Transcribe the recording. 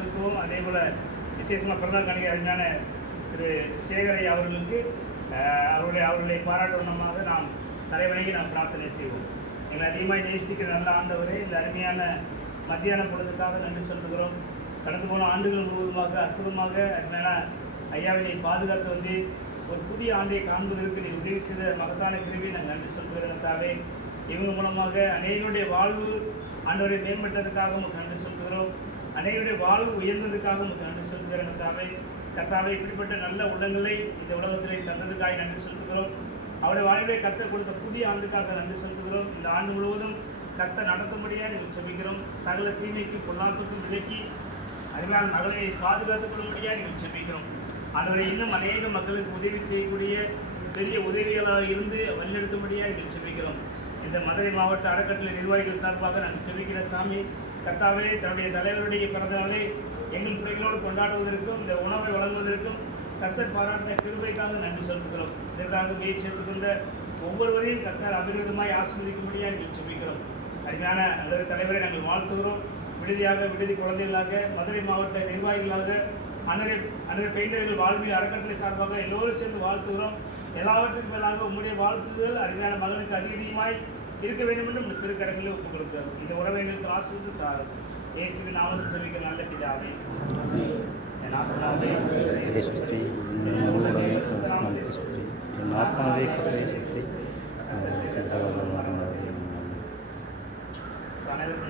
செலுத்துவோம். அதே போல் விசேஷமாக பிறந்த கணிக அறிஞான திரு சேகரை அவர்களுக்கு அவர்களை பாராட்டுவனமாக நாம் தலைவணங்கி நாம் பிரார்த்தனை செய்வோம். எங்களை அதிகமாக நேசிக்கிற நல்ல ஆண்டவரே, இந்த அருமையான மத்தியான பொழுதுக்காக நன்றி சொல்லுகிறோம். கடந்து போன ஆண்டுகள் முழுவதுமாக அற்புதமாக அருமையான ஐயாவினை பாதுகாத்து வந்து ஒரு புதிய ஆண்டை காண்பதற்கு நீ உதவி செய்த மகத்தான கிருபையை நாங்கள் நன்றி சொல்கிறதாவே, இவங்க மூலமாக அநேகருடைய வாழ்வு ஆண்டவரை மேம்பட்டதுக்காக உங்களுக்கு நன்றி சொல்கிறோம். அநேகருடைய வாழ்வு உயர்ந்ததுக்காக உங்களுக்கு நன்றி சொல்கிறதாவே, கர்த்தாவே இப்படிப்பட்ட நல்ல உள்ளங்களை இந்த உலகத்திலே தந்ததுக்காக நன்றி சொல்கிறோம். அவருடைய வாழ்வை கர்த்தர் கொடுத்த புதிய ஆண்டுக்காக நன்றி சொல்கிறோம். இந்த ஆண்டு முழுவதும் கர்த்தர் நடத்தும்படியாக நீங்கள் செபிக்கிறோம். சகல தீமைக்கு பொருளாதாரத்துக்கும் விலக்கி அருமையான மகளை பாதுகாத்துக் கொள்ளும்படியாக நீங்கள் செபிக்கிறோம். ஆண்டவரை இன்னும் அநேக மக்களுக்கு உதவி செய்யக்கூடிய பெரிய உதவிகளாக இருந்து வழிநடத்தும்படியாக நீங்கள் செபிக்கிறோம். இந்த மதுரை மாவட்ட அறக்கட்டளை நிர்வாகிகள் சார்பாக நாங்கள் செபிக்கிற சாமி கர்த்தாவே, தன்னுடைய தலைவருடைய பிறந்தநாளை எங்கள் பிள்ளைகளோடு கொண்டாடுவதற்கும் இந்த உணவை வழங்குவதற்கும் கர்த்தர் பாராட்டின கிருபைக்காக நன்றி சொல்கிறோம். இதற்காக முயற்சி எடுத்துக்கொண்ட ஒவ்வொருவரையும் கர்த்தர் அபிவிருதமாய் ஆசீர்வதிக்கும்படியாக நாங்கள் செபிக்கிறோம். அருமையான அல்லது தலைவரை நாங்கள் வாழ்த்துகிறோம். விடுதி குழந்தைகளாக, மதுரை மாவட்ட நிர்வாகிகளாக, அன்றைய பெயிண்டர்கள் வாழ்வியல் அறக்கட்டளை சார்பாக எல்லோரும் சேர்ந்து வாழ்த்துகிறோம். எல்லாவற்றுக்கும் மேலாக உங்களுடைய வாழ்த்துதல் அருமையான மகனுக்கு அதிகமாய் இருக்க வேண்டும் என்று உங்கள் திருக்கரங்களில் ஒப்புக் கொடுக்கிறோம். இந்த உறவை எங்களுக்கு ஆசிர்வதித்து தாரும். இயேசுவின் நாமத்தில் ஜெபிக்கிற நல்ல பிதாவே. என் ஆத்மாவே கர்த்தரை ஸ்தோத்திரி.